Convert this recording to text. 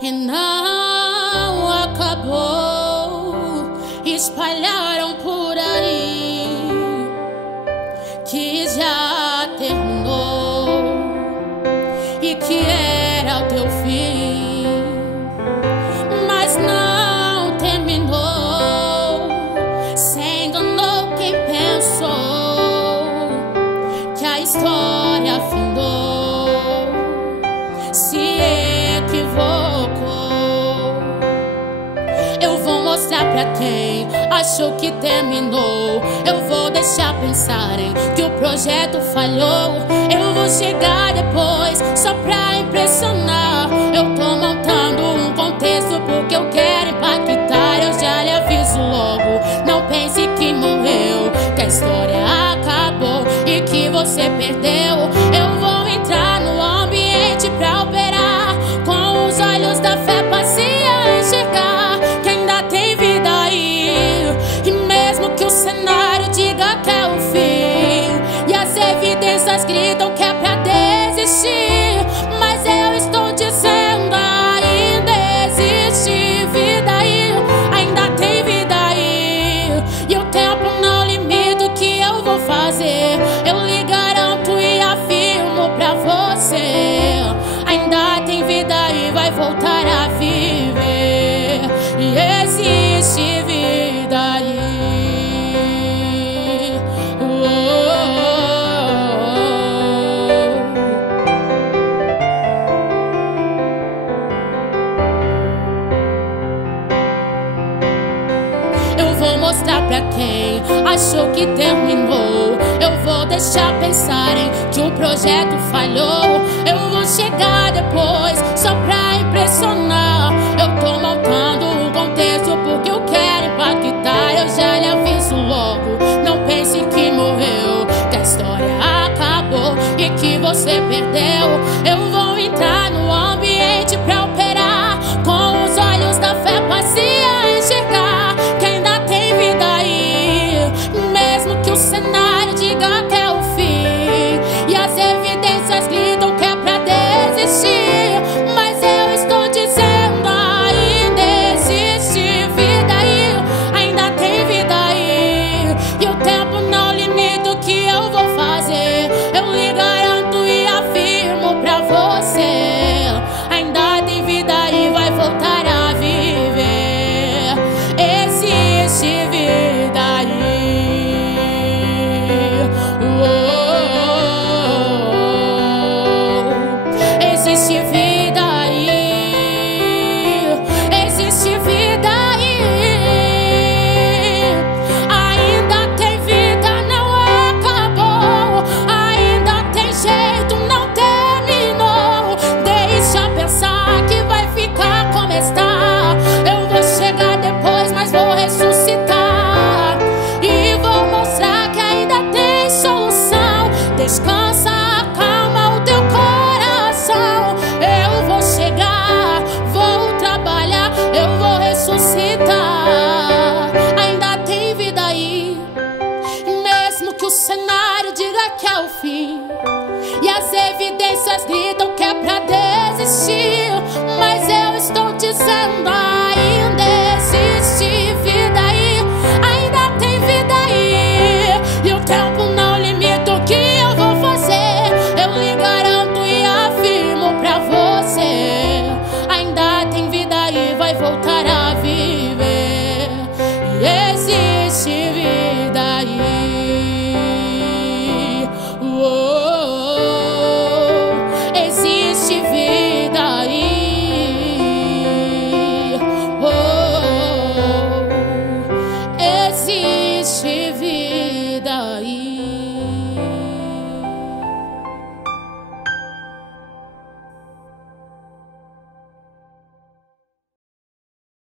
e não acabou. Espalharam por aí que já terminou e que era o teu fim, mas não terminou. Se enganou quem pensou que a história afindou, se equivocou. Eu vou mostrar pra quem achou que terminou. Eu vou deixar pensarem que o projeto falhou. Eu vou chegar depois só pra impressionar. Eu tô montando um contexto porque eu quero impactar. Eu já lhe aviso logo, não pense que morreu, que a história acabou e que você perdeu. Eu vou entrar no ambiente pra operar com os olhos da fé, paciência, enxergar que ainda tem vida aí. E mesmo que o cenário diga que é o fim e as evidências gritam que é pra desistir, mas eu estou dizendo ainda existe vida aí, ainda tem vida aí. E o tempo não limita o que eu vou fazer. Eu lhe garanto e afirmo pra você, ainda tem vida aí, vai voltar a viver. E existe vida aí. Eu vou mostrar pra quem achou que terminou. Eu vou deixar pensarem que o projeto falhou. Eu vou chegar depois só pra impressionar. Eu tô montando um contexto porque eu quero impactar. Eu já lhe aviso logo, não pense que morreu, que a história acabou e que você perdeu. Eu vou entrar no ambiente pra operar com os olhos da fé, paciência, enxergar que ainda tem vida aí. Mesmo que o cenário diga que é o fim e as evidências gritam que é pra desistir, mas eu estou dizendo ainda existe vida aí, ainda tem vida aí. E o tempo não limita o que eu vou fazer. Eu lhe garanto e afirmo pra você, ainda tem vida aí, vai voltar a viver. Existe vida aí. Existe vida aí. Existe vida aí. Ainda tem vida, não acabou. Ainda tem jeito, não terminou. Deixa pensar que vai ficar como está. Eu vou chegar depois, mas vou ressuscitar e vou mostrar que ainda tem solução. Descansa, acalma o teu coração. Eu vou chegar, vou trabalhar, eu vou ressuscitar. Ainda tem vida aí, mesmo que o cenário diga que é o fim e as evidências gritam que é pra desistir, mas eu estou dizendo ainda existe vida aí, ainda tem vida aí. E o tempo não limita o que eu vou fazer. Eu lhe garanto e afirmo pra você, ainda tem vida aí, vai voltar a viver. E existe vida aí. Existe vida aí. Existe